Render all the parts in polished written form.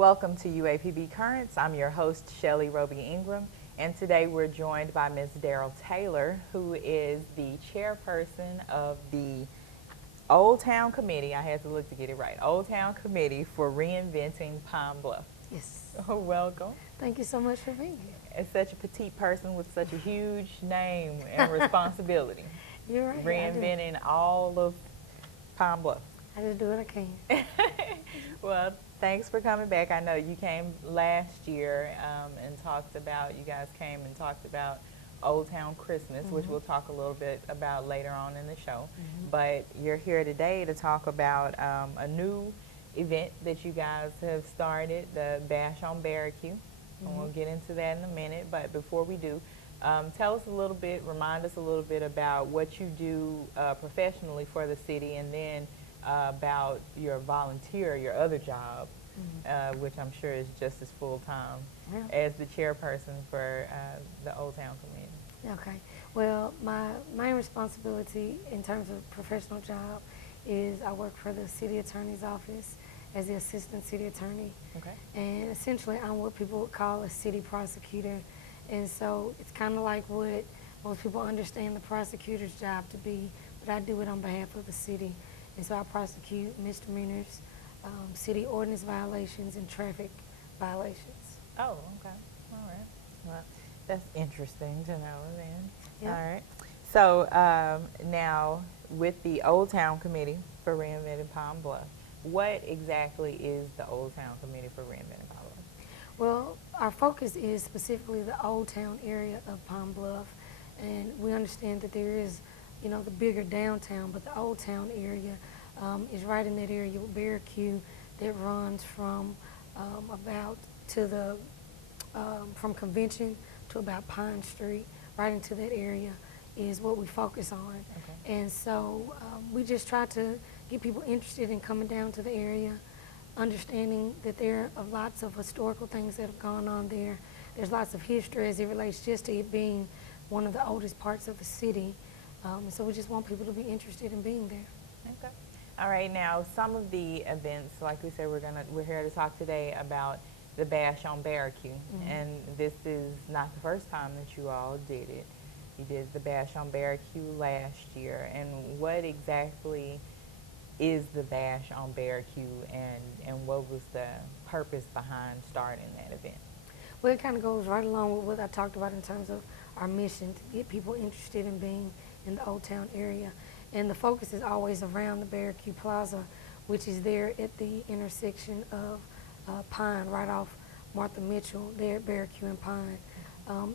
Welcome to UAPB Currents. I'm your host, Shelly Roby Ingram, and today we're joined by Ms. Daryl Taylor, who is the chairperson of the Old Town Committee. I had to look to get it right. Old Town Committee for Reinventing Pine Bluff. Yes. Welcome. Thank you so much for being here. As such a petite person with such a huge name and responsibility. You're right. Reinventing all of Pine Bluff. I just do what I can. Well, thanks for coming back. I know you came last year and talked about, you guys came and talked about Old Town Christmas, which we'll talk a little bit about later on in the show. But you're here today to talk about a new event that you guys have started, the Bash on Barricue. And we'll get into that in a minute. But before we do, tell us a little bit, remind us a little bit about what you do professionally for the city, and then about your volunteer, your other job, which I'm sure is just as full-time as the chairperson for the Old Town Committee. Okay. Well, my main responsibility in terms of professional job is I work for the city attorney's office as the assistant city attorney. Okay. And essentially I'm what people would call a city prosecutor. And so it's kind of like what most people understand the prosecutor's job to be, but I do it on behalf of the city. And so I prosecute misdemeanors, city ordinance violations, and traffic violations. Oh, okay. All right. Well, that's interesting to know then. Yep. All right. So now with the Old Town Committee for Reinventing Pine Bluff, what exactly is the Old Town Committee for Reinventing Pine Bluff? Well, our focus is specifically the Old Town area of Pine Bluff. And we understand that there is, you know, the bigger downtown, but the Old Town area is right in that area with Barricue that runs from about to the, from Convention to about Pine Street, right into that area is what we focus on. Okay. And so we just try to get people interested in coming down to the area, understanding that there are lots of historical things that have gone on there. There's lots of history as it relates just to it being one of the oldest parts of the city. So we just want people to be interested in being there. Okay. All right. Now, some of the events, like we said, we're here to talk today about the Bash on Barricue, and this is not the first time that you all did it. You did the Bash on Barricue last year, and what exactly is the Bash on Barricue, and what was the purpose behind starting that event? Well, it kind of goes right along with what I talked about in terms of our mission to get people interested in being in the Old Town area. And the focus is always around the Barricue Plaza, which is there at the intersection of Pine, right off Martha Mitchell, there at Barricue and Pine.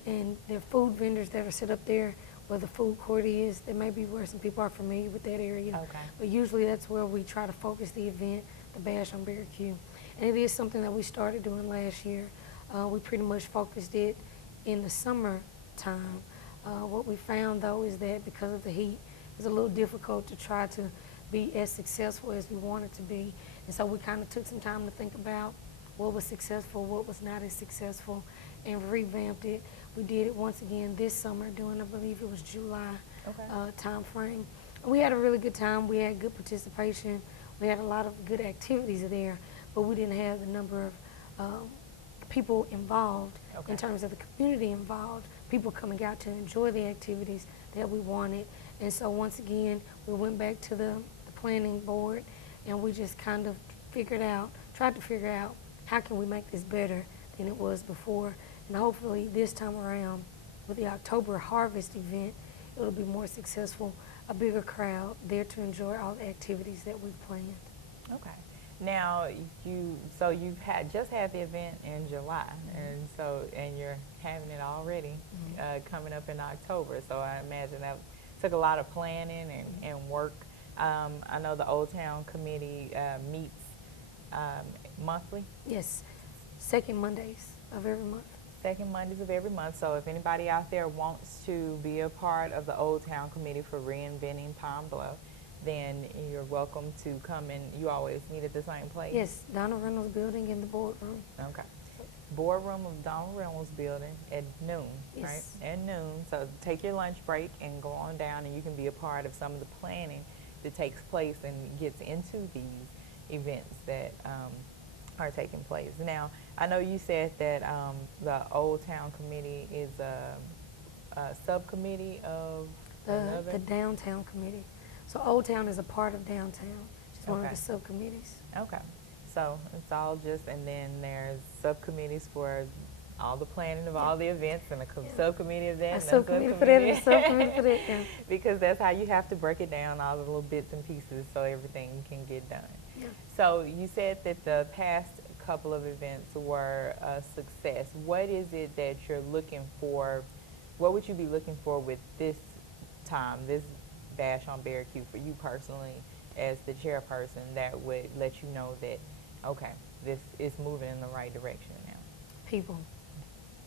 And there are food vendors that are set up there where the food court is. That may be where some people are familiar with that area. Okay. But usually that's where we try to focus the event, the Bash on Barricue. And it is something that we started doing last year. We pretty much focused it in the summer time. What we found though is that because of the heat, it's a little difficult to try to be as successful as we wanted to be. And so we kind of took some time to think about what was successful, what was not as successful, and revamped it. We did it once again this summer during, I believe it was July time frame. We had a really good time. We had good participation. We had a lot of good activities there, but we didn't have the number of people involved in terms of the community involved, people coming out to enjoy the activities that we wanted. And so once again, we went back to the planning board and we just kind of tried to figure out how can we make this better than it was before. And hopefully this time around with the October Harvest event, it'll be more successful, a bigger crowd there to enjoy all the activities that we've planned. Okay. Now you've just had the event in July, and you're having it already coming up in October. So I imagine that took a lot of planning and work. I know the Old Town Committee meets monthly. Yes, second Mondays of every month. Second Mondays of every month. So if anybody out there wants to be a part of the Old Town Committee for Reinventing Pine Bluff, then you're welcome to come, and you always meet at the same place. Yes, Donna Reynolds Building in the boardroom. Okay. Boardroom of Donna Reynolds Building at noon, right? At noon. So take your lunch break and go on down, and you can be a part of some of the planning that takes place and gets into these events that are taking place. Now, I know you said that the Old Town Committee is a subcommittee of another. The downtown committee. So Old Town is a part of downtown. It's one of Okay. the subcommittees. Okay, so it's all just, and then there's subcommittees for all the planning of all the events, and a subcommittee of that, A and subcommittee for that and a subcommittee for that, yeah. Because that's how you have to break it down, all the little bits and pieces, so everything can get done. Yeah. So you said that the past couple of events were a success. What is it that you're looking for? What would you be looking for with this time, this Bash on Barricue, for you personally as the chairperson, that would let you know that, okay, this is moving in the right direction now? People.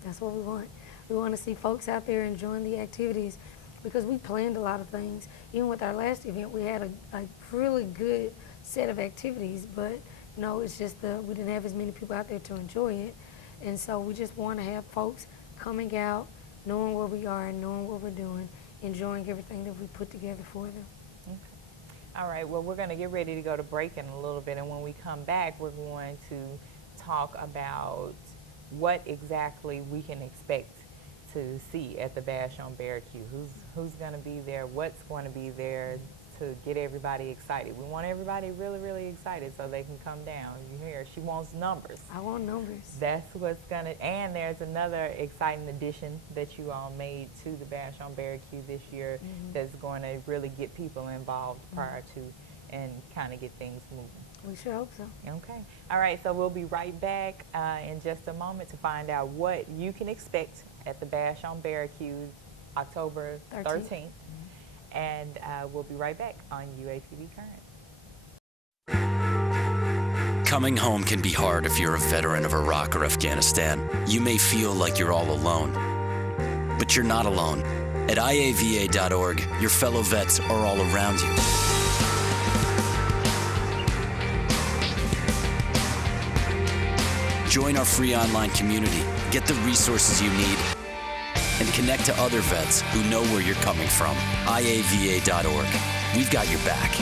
That's what we want. We want to see folks out there enjoying the activities, because we planned a lot of things. Even with our last event, we had a really good set of activities, but no, it's just we didn't have as many people out there to enjoy it. And so we just want to have folks coming out, knowing where we are and knowing what we're doing, enjoying everything that we put together for them. Okay. All right, well, we're going to get ready to go to break in a little bit, and when we come back, we're going to talk about what exactly we can expect to see at the Bash on Barricue. Who's going to be there, what's going to be there to get everybody excited. We want everybody really, really excited so they can come down. You hear, she wants numbers. I want numbers. That's what's going to, and there's another exciting addition that you all made to the Bash on Barricue this year that's going to really get people involved prior to and kind of get things moving. We sure hope so. Okay. All right, so we'll be right back in just a moment to find out what you can expect at the Bash on Barricue October 13th. And we'll be right back on UAPB Currents. Coming home can be hard if you're a veteran of Iraq or Afghanistan. You may feel like you're all alone, but you're not alone. At IAVA.org, your fellow vets are all around you. Join our free online community, get the resources you need, and connect to other vets who know where you're coming from. IAVA.org. We've got your back.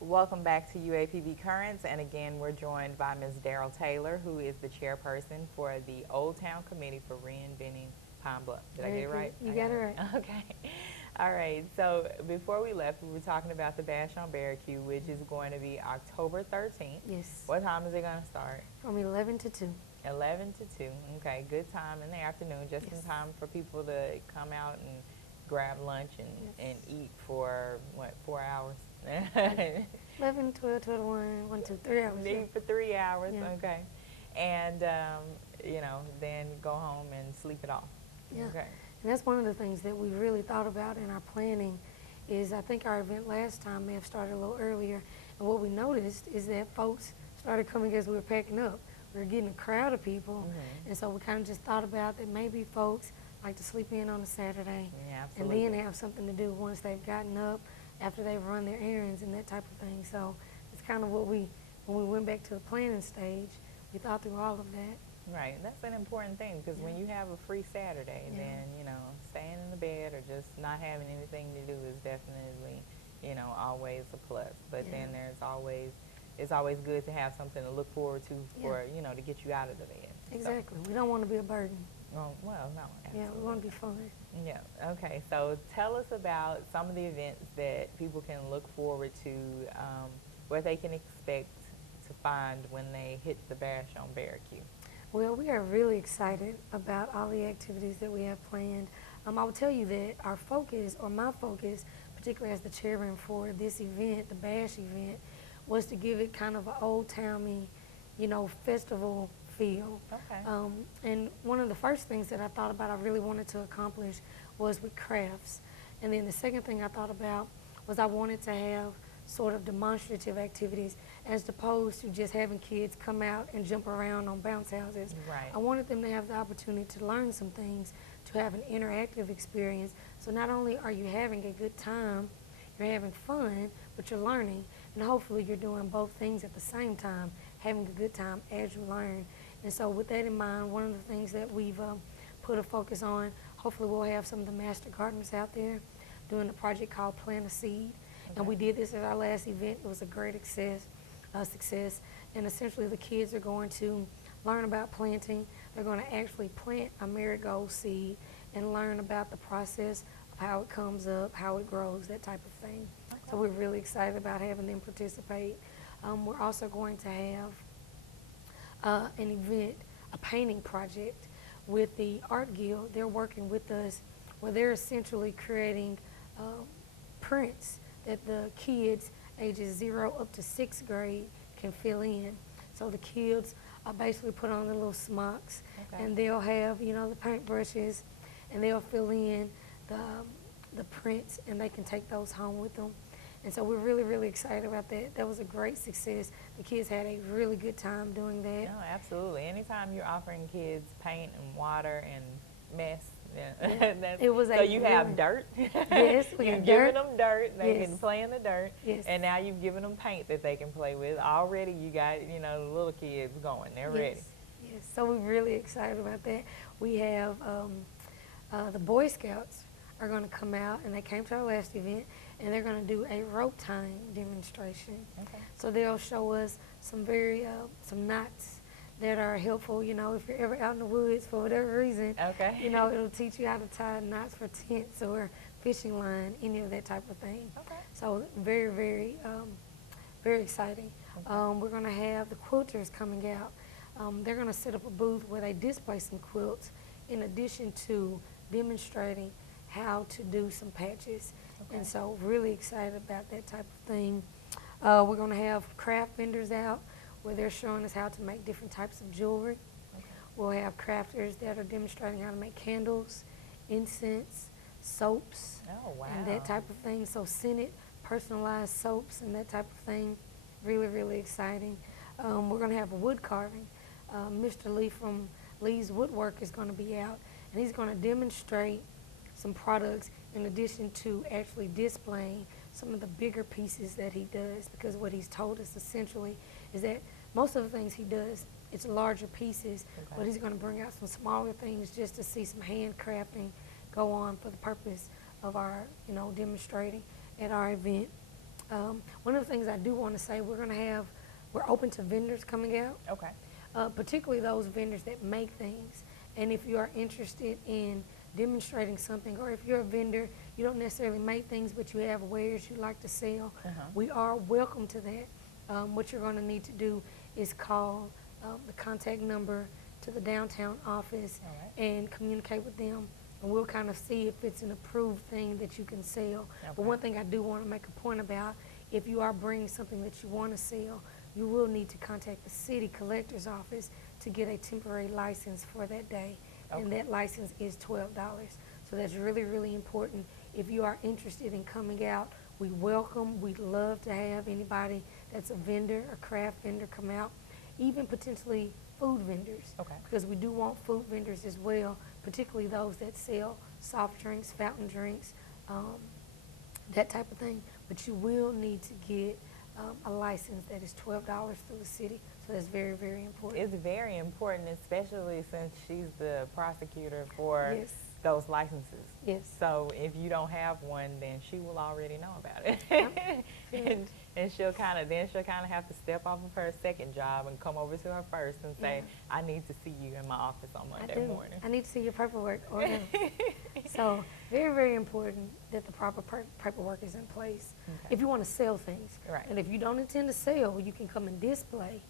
Welcome back to UAPB Currents, and again we're joined by Ms. Darrell Taylor, who is the chairperson for the Old Town Committee for Reinventing Pine Bluff. Did I get it right? You got it right. Okay. All right. So before we left, we were talking about the Bash on Barricue, which is going to be October 13th. Yes. What time is it going to start? From 11 to 2. 11 to 2. Okay, good time in the afternoon, just in time for people to come out and grab lunch and eat for, what, 4 hours? 11, 12, 12, 1, 2, 3 hours. Eat for 3 hours, Yeah. okay. And, you know, then go home and sleep it off. Yeah. Okay. And that's one of the things that we really thought about in our planning is I think our event last time may have started a little earlier. And what we noticed is that folks started coming as we were packing up. We were getting a crowd of people. And so we kind of just thought about that maybe folks like to sleep in on a Saturday. Yeah, and absolutely. then have something to do once they've gotten up, after they've run their errands and that type of thing. So it's kind of what when we went back to the planning stage, we thought through all of that. Right, that's an important thing, because when you have a free Saturday, then, you know, staying in the bed or just not having anything to do is definitely, you know, always a plus. But then it's always good to have something to look forward to for, you know, to get you out of the bed. Exactly. We don't want to be a burden. Oh, well, no, absolutely. Yeah, we want to be fun. Yeah, okay, so tell us about some of the events that people can look forward to, what they can expect to find when they hit the Bash on Barricue. Well, we are really excited about all the activities that we have planned. I will tell you that our focus, or my focus, particularly as the chairman for this event, the Bash event, was to give it kind of an old-timey, you know, festival feel. Okay. And one of the first things that I thought about I really wanted to accomplish was with crafts. And then the second thing I thought about was I wanted to have sort of demonstrative activities as opposed to just having kids come out and jump around on bounce houses. Right. I wanted them to have the opportunity to learn some things, to have an interactive experience. So not only are you having a good time, you're having fun, but you're learning, and hopefully you're doing both things at the same time, having a good time as you learn. And so with that in mind, one of the things that we've put a focus on, hopefully we'll have some of the master gardeners out there doing a project called Plant a Seed. And we did this at our last event. It was a great success. success. And essentially the kids are going to learn about planting. They're going to actually plant a marigold seed and learn about the process of how it comes up, how it grows, that type of thing. Okay. So we're really excited about having them participate. We're also going to have an event, a painting project with the Art Guild. They're working with us where they're essentially creating prints that the kids ages 0 up to 6th grade can fill in. So the kids basically put on their little smocks, Okay. and they'll have, you know, the paint brushes, and they'll fill in the prints, and they can take those home with them. And so we're really, really excited about that. That was a great success. The kids had a really good time doing that. No, absolutely. Anytime you're offering kids paint and water and mess, yeah. Yeah. It was so you have dirt. Yes, we You've have given dirt. them dirt. They Yes. can play in the dirt. Yes. And now you've given them paint that they can play with. Already you got, you know, the little kids going. They're ready. Yes, so we're really excited about that. We have the Boy Scouts are going to come out, and they came to our last event, and they're going to do a rope tying demonstration. Okay. So they'll show us some some knots that are helpful, you know, if you're ever out in the woods for whatever reason. Okay. You know, it'll teach you how to tie knots for tents or fishing line, any of that type of thing. Okay. So very, very, very exciting. Okay. We're going to have the quilters coming out. They're going to set up a booth where they display some quilts in addition to demonstrating how to do some patches. Okay. And so really excited about that type of thing. We're going to have craft vendors out where they're showing us how to make different types of jewelry. Okay. We'll have crafters that are demonstrating how to make candles, incense, soaps, Oh, wow. and that type of thing. So scented, personalized soaps and that type of thing. Really, really exciting. We're going to have a wood carving. Mr. Lee from Lee's Woodwork is going to be out, and he's going to demonstrate some products in addition to actually displaying some of the bigger pieces that he does, because what he's told us essentially is that most of the things he does, it's larger pieces, Okay. but he's going to bring out some smaller things just to see some handcrafting go on for the purpose of our, you know, demonstrating at our event. One of the things I do want to say, we're open to vendors coming out, Okay. particularly those vendors that make things. And if you are interested in demonstrating something, or if you're a vendor, you don't necessarily make things, but you have wares you like to sell, we are welcome to that. What you're going to need to do is call the contact number to the downtown office All right. and communicate with them, and we'll kind of see if it's an approved thing that you can sell. But Okay. one thing I do want to make a point about, if you are bringing something that you want to sell, you will need to contact the city collector's office to get a temporary license for that day. And Okay. that license is $12. So that's really, really important. If you are interested in coming out, we'd love to have anybody that's a vendor, a craft vendor come out, even potentially food vendors. Okay. Because we do want food vendors as well, particularly those that sell soft drinks, fountain drinks, that type of thing. But you will need to get a license that is $12 through the city. So that's very, very important. It's very important, especially since she's the prosecutor for Yes. those licenses. Yes. So if you don't have one, then she will already know about it. Yep. and she'll kind of have to step off of her second job and come over to her first and say, Yeah. I need to see you in my office on I Monday do. morning. I need to see your paperwork. So very, very important that the proper paperwork is in place. Okay. If you want to sell things. Right. And if you don't intend to sell, you can come and display,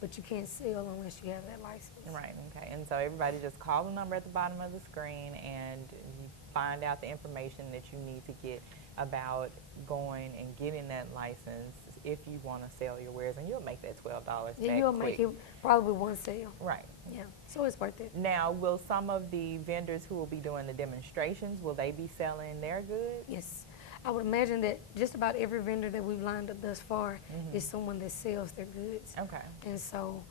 but you can't sell unless you have that license. Right, okay. And so everybody just call the number at the bottom of the screen and you find out the information that you need to get about going and getting that license if you want to sell your wares, and you'll make that $12 Yeah, back you'll quick. make it probably one sale. Right. Yeah, so it's worth it. Now, will some of the vendors who will be doing the demonstrations, will they be selling their goods? Yes. I would imagine that just about every vendor that we've lined up thus far Mhm. is someone that sells their goods. Okay. And so,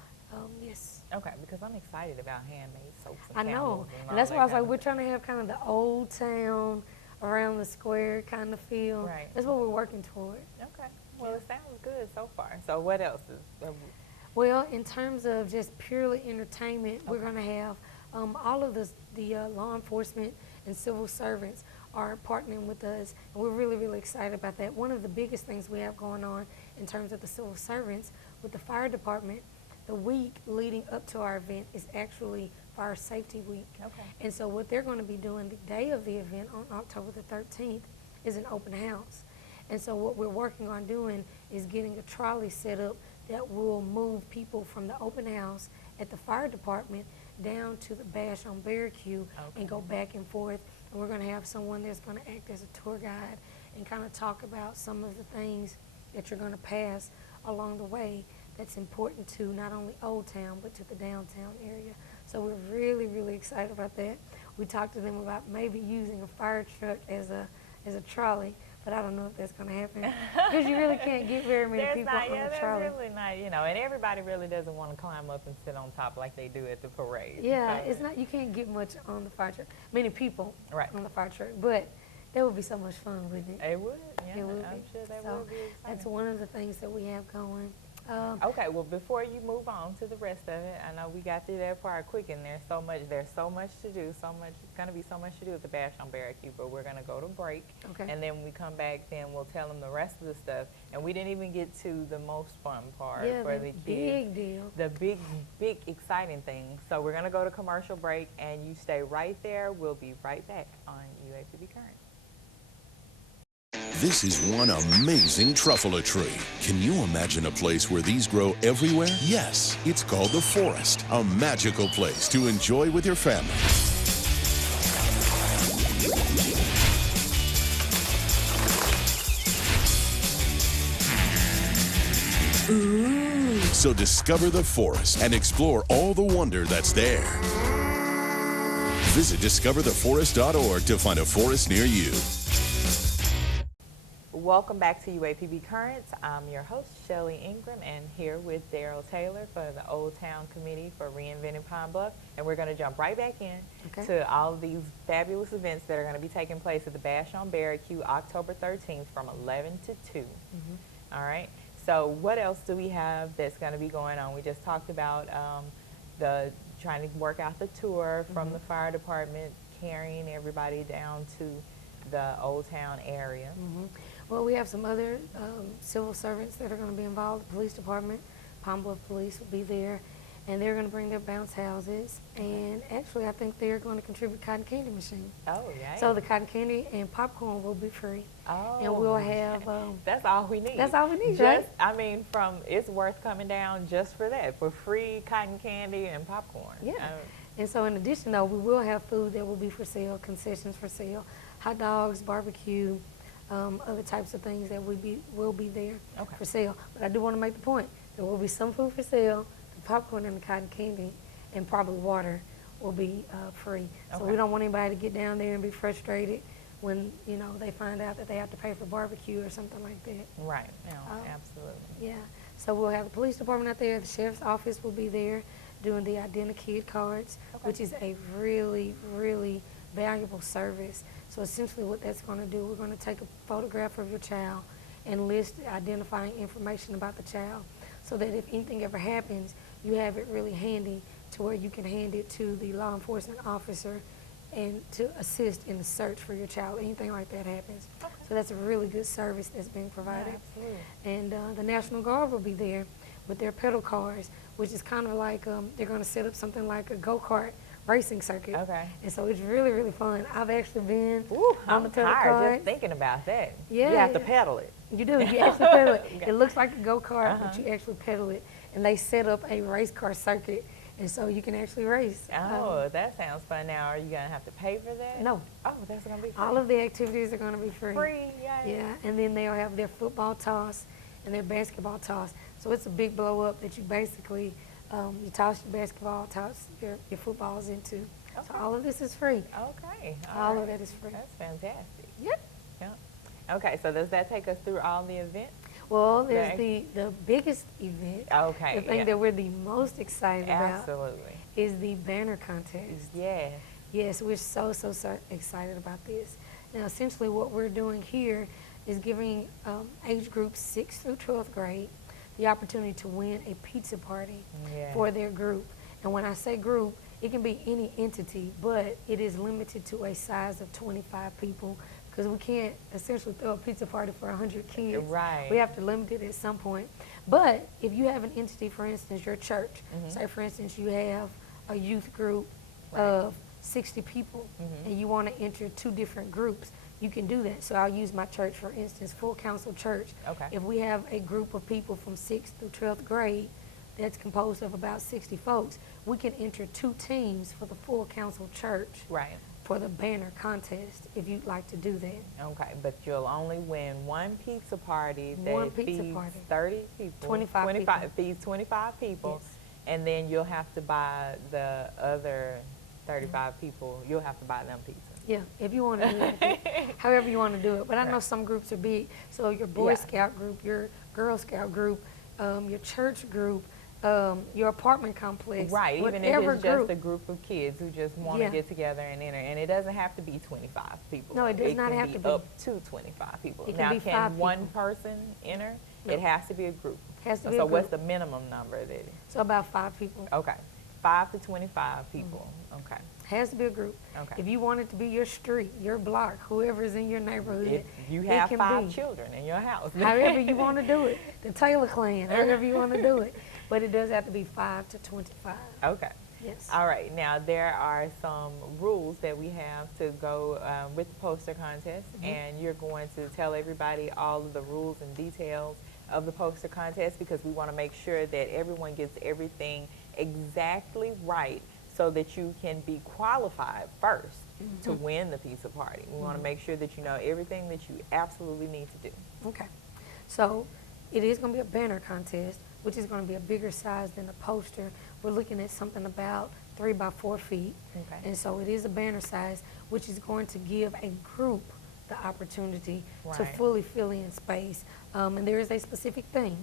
yes. Okay, because I'm excited about handmade soaps and I know. candles And that's all why I was that like, kind we're of trying to have kind of the old town around the square kind of feel. Right. That's what we're working toward. stuff. Okay. Well, Yeah. it sounds good so far. So what else is? Well, in terms of just purely entertainment, we're Okay. going to have all of the law enforcement and civil servants are partnering with us, and we're really, really excited about that. One of the biggest things we have going on in terms of the civil servants with the fire department, the week leading up to our event is actually Fire Safety Week. Okay. And so what they're going to be doing the day of the event on October the 13th is an open house. And so what we're working on doing is getting a trolley set up that will move people from the open house at the fire department down to the Bash on Barricue and go back and forth. And we're going to have someone that's going to act as a tour guide and kind of talk about some of the things that you're going to pass along the way that's important to not only Old Town but to the downtown area. So we're really, really excited about that. We talked to them about maybe using a fire truck as a trolley, but I don't know if that's going to happen because you really can't get very many people on a trolley. There's really not, you know, and everybody really doesn't want to climb up and sit on top like they do at the parade. Yeah, So, it's not. You can't get much on the fire truck. Many people Right. on the fire truck, but that would be so much fun, wouldn't it? It would, yeah. It would I'm be. sure that So would be exciting. that's one of the things that we have going. Okay, well, before you move on to the rest of it, I know we got through that part quick, and there's so much to do, going to be so much to do at the Bash on Barricue, but we're going to go to break. Okay. And then when we come back, then we'll tell them the rest of the stuff. And we didn't even get to the most fun part Yeah, for the the kids. big deal. The big, exciting thing. So we're going to go to commercial break, and you stay right there. We'll be right back on UAPB Currents. This is one amazing truffula tree. Can you imagine a place where these grow everywhere? Yes, it's called the forest, a magical place to enjoy with your family. So discover the forest and explore all the wonder that's there. Visit discovertheforest.org to find a forest near you. Welcome back to UAPB Currents. I'm your host, Shelly Ingram, and here with Daryl Taylor for the Old Town Committee for Reinventing Pine Bluff. And we're going to jump right back in to all of these fabulous events that are going to be taking place at the Bash on Barricue October 13th from 11 to 2. All right. So what else do we have that's going to be going on? We just talked about the trying to work out the tour from the fire department, carrying everybody down to the Old Town area. Well, we have some other civil servants that are going to be involved. The police department, Pine Bluff Police will be there, and they're going to bring their bounce houses. And actually, I think they're going to contribute cotton candy machine. Oh, yeah. So the cotton candy and popcorn will be free. Oh. And we'll have... that's all we need. That's all we need, just, right? I mean, it's worth coming down just for that, for free cotton candy and popcorn. Yeah. And so in addition, though, we will have food that will be for sale, concessions for sale, hot dogs, barbecue, other types of things that will be there for sale. But I do want to make the point, there will be some food for sale, the popcorn and the cotton candy, and probably water will be free. So we don't want anybody to get down there and be frustrated when, you know, they find out that they have to pay for barbecue or something like that. Right. No, absolutely. Yeah. So we'll have the police department out there, the sheriff's office will be there doing the Identikid cards, which is a really, really valuable service. So essentially what that's going to do, we're going to take a photograph of your child and list identifying information about the child so that if anything ever happens, you have it really handy to where you can hand it to the law enforcement officer and to assist in the search for your child, anything like that happens. So that's a really good service that's being provided. And the National Guard will be there with their pedal cars, which is kind of like they're going to set up something like a go-kart racing circuit. And so it's really, really fun. I've actually been on the pedal cars. Just thinking about that. Yeah. You have to pedal it. You do. You actually pedal it. It looks like a go-kart, but you actually pedal it. And they set up a race car circuit, and so you can actually race. Oh, that sounds fun. Now, are you going to have to pay for that? No. Oh, that's going to be free. All of the activities are going to be free. Free, yay. Yeah, and then they'll have their football toss and their basketball toss. So it's a big blow-up that you basically, you toss your basketball, toss your footballs into. So all of this is free. Okay. All of that is free. That's fantastic. Yep. Yeah. Okay, so does that take us through all the events? Well, there's the biggest event. Okay. The thing that we're the most excited about is the banner contest. Yeah. Yes, we're so excited about this. Now, essentially what we're doing here is giving age groups 6th through 12th grade the opportunity to win a pizza party for their group. And when I say group, it can be any entity, but it is limited to a size of 25 people because we can't essentially throw a pizza party for 100 kids. Right. We have to limit it at some point. But if you have an entity, for instance, your church, say for instance you have a youth group of 60 people and you want to enter 2 different groups, you can do that. So I'll use my church, for instance, Full Council Church. Okay. If we have a group of people from 6th through 12th grade that's composed of about 60 folks, we can enter 2 teams for the Full Council Church Right. for the banner contest if you'd like to do that. Okay, but you'll only win one pizza party that One pizza feeds party. 30 people. 25 people. Feeds 25 people. Yes. And then you'll have to buy the other 35 people, you'll have to buy them pizza. Yeah, if you want to do it, however you want to do it. But I know Right. some groups are big. So your Boy Yeah. Scout group, your Girl Scout group, your church group, your apartment complex, Right, even if whatever it's group. just a group of kids who just want to Yeah. get together and enter. And it doesn't have to be 25 people. No, it does not can have to be. up to 25 people. It can Now, be 5 can one people. person enter? No. It has to be a group. Has to be So a what's group. the minimum number that? So about 5 people. Okay, 5 to 25 people. Okay. Has to be a group. Okay. If you want it to be your street, your block, whoever's in your neighborhood, If you it have can 5 be. children in your house. However you want to do it, the Taylor clan, however you want to do it. But it does have to be 5 to 25. Okay. Yes. All right. Now, there are some rules that we have to go with the poster contest, and you're going to tell everybody all of the rules and details of the poster contest because we want to make sure that everyone gets everything exactly right so that you can be qualified first to win the pizza party. We want to make sure that you know everything that you absolutely need to do. Okay. So it is going to be a banner contest, which is going to be a bigger size than a poster. We're looking at something about 3 by 4 feet. Okay. And so it is a banner size, which is going to give a group the opportunity to Right. fully fill in space. And there is a specific theme.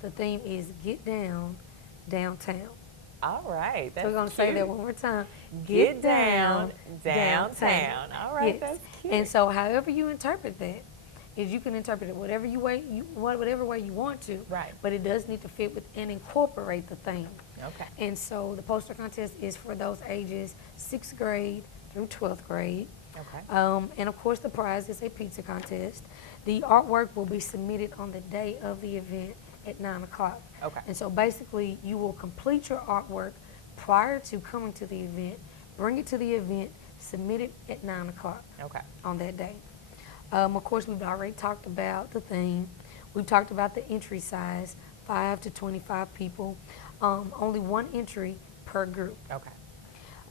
The theme is Get Down, Downtown. All right. That's So we're going to say that cute. one more time. Get down, downtown. All right, Yes. that's cute. And so however you interpret that, is you can interpret it whatever whatever way you want to. Right. But it does need to fit with and incorporate the theme. Okay. And so the poster contest is for those ages 6th grade through 12th grade. Okay. And of course the prize is a pizza contest. The artwork will be submitted on the day of the event at 9 o'clock. Okay. And so basically you will complete your artwork prior to coming to the event, bring it to the event, submit it at 9 o'clock Okay. on that day. Of course, we've already talked about the theme. We've talked about the entry size, 5 to 25 people. Only 1 entry per group. Okay.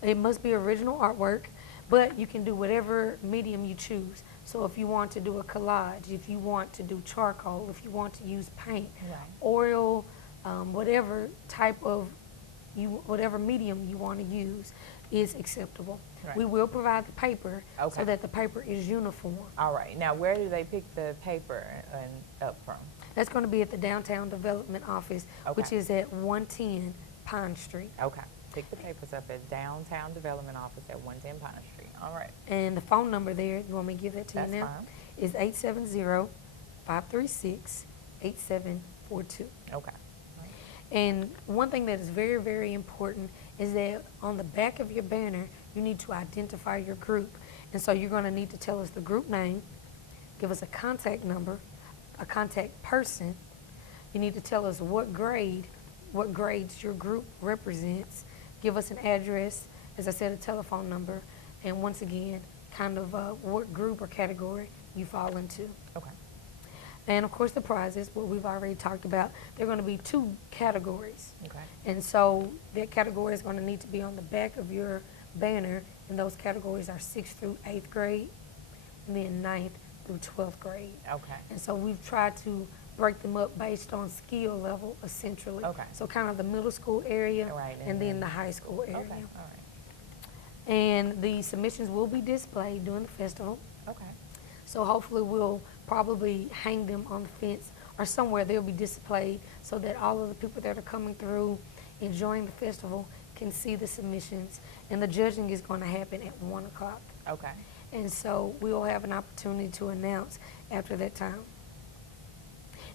It must be original artwork, but you can do whatever medium you choose. So if you want to do a collage, if you want to do charcoal, if you want to use paint, Right. oil, whatever type of, whatever medium you want to use is acceptable. Right. We will provide the paper Okay. so that the paper is uniform. All right. Now, where do they pick the paper up from? That's going to be at the Downtown Development Office, which Okay. is at 110 Pine Street. Okay. Pick the papers up at Downtown Development Office at 110 Pine Street. All right. And the phone number there, you want me to give that to That's you now? fine. Is 870-536-8742. Okay. And one thing that is very, very important is that on the back of your banner, you need to identify your group. And so you're going to need to tell us the group name, give us a contact number, a contact person. You need to tell us what grades your group represents, give us an address, as I said, a telephone number, and once again, kind of what group or category you fall into. Okay. And of course, the prizes, what we've already talked about, they're going to be 2 categories. Okay. And so that category is going to need to be on the back of your banner, and those categories are 6th through 8th grade, and then 9th through 12th grade. Okay. And so we've tried to break them up based on skill level, essentially. Okay. So kind of the middle school area, Right, and and then then- the high school area. Okay. All right. And the submissions will be displayed during the festival. Okay. So hopefully we'll probably hang them on the fence or somewhere they'll be displayed so that all of the people that are coming through enjoying the festival can see the submissions. And the judging is going to happen at 1 o'clock. Okay. And so we'll have an opportunity to announce after that time.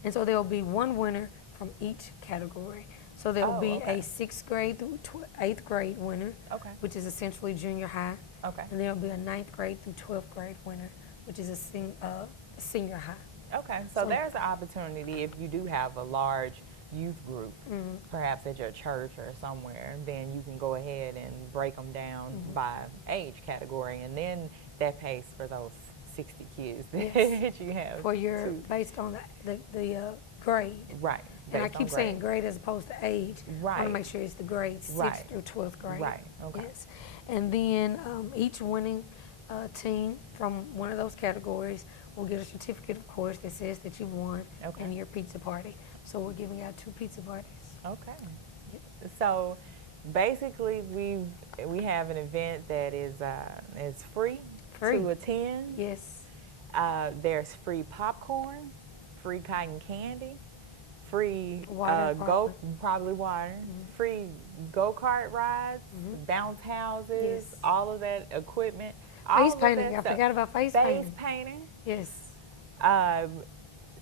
And so there'll be 1 winner from each category. So there'll Oh, be okay. a 6th grade through 8th grade winner, Okay. which is essentially junior high. Okay. And there'll be a 9th grade through 12th grade winner, which is a senior high. Okay, so So- there's an opportunity if you do have a large youth group, perhaps at your church or somewhere, then you can go ahead and break them down by age category, and then that pays for those 60 kids that you have. For your, based on the grade. Right. And I based on keep saying grade as opposed to age. I want Right. to make sure it's the grade, 6th Right. through 12th grade. Right, okay. Yes. And then each winning team from one of those categories will get a certificate, of course, that says that you won Okay. in your pizza party. So we're giving out 2 pizza parties. Okay. So basically, we have an event that is free Free. to attend. Yes. There's free popcorn, free cotton candy, free Water, probably water, free go-kart rides, bounce houses, Yes. all of that equipment. all Face of that painting. I stuff. forgot about face painting. painting. Yes.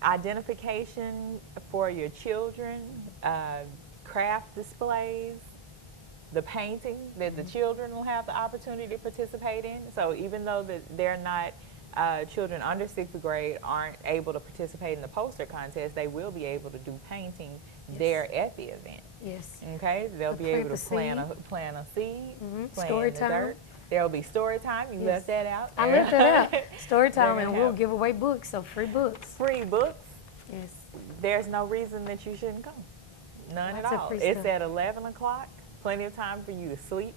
Identification for your children, craft displays, the painting that the children will have the opportunity to participate in. So even though that they're not, children under 6th grade aren't able to participate in the poster contest, they will be able to do painting there at the event. Yes. Okay, they'll be plant able the to plant a seed, plant Story in the time. dirt. There'll be story time. You left that out. I left that out. Story time, We're and gonna we'll have give away books, so free books. free books. Yes. There's no reason that you shouldn't come. None Lots at of all. free It's stuff. at 11 o'clock. Plenty of time for you to sleep,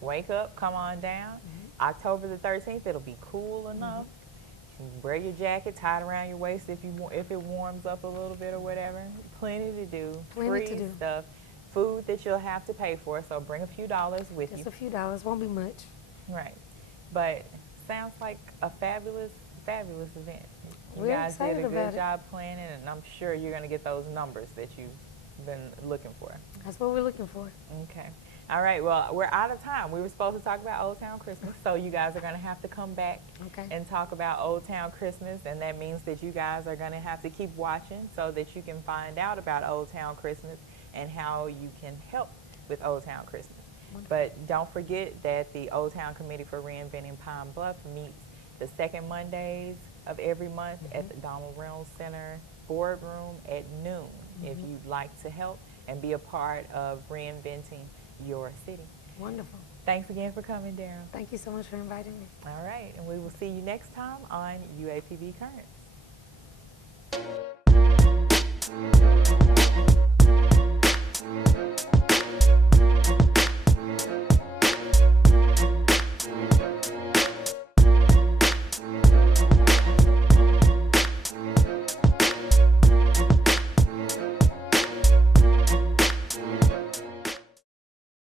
wake up, come on down. October the 13th, it'll be cool enough. You can wear your jacket, tie it around your waist if it warms up a little bit or whatever. Plenty to do. Plenty free to do. stuff. Food that you'll have to pay for, so bring a few dollars with Just you. a few dollars, won't be much. Right. But sounds like a fabulous, fabulous event. You We're guys did excited a about good it. job planning, and I'm sure you're going to get those numbers that you've been looking for. That's what we're looking for. Okay. All right. Well, we're out of time. We were supposed to talk about Old Town Christmas, so you guys are going to have to come back Okay. and talk about Old Town Christmas, and that means that you guys are going to have to keep watching so that you can find out about Old Town Christmas and how you can help with Old Town Christmas. But don't forget that the Old Town Committee for Reinventing Pine Bluff meets the second Mondays of every month at the Donald Reynolds Center boardroom at noon if you'd like to help and be a part of reinventing your city. Wonderful. Thanks again for coming, Darren. Thank you so much for inviting me. All right, and we will see you next time on UAPB Currents.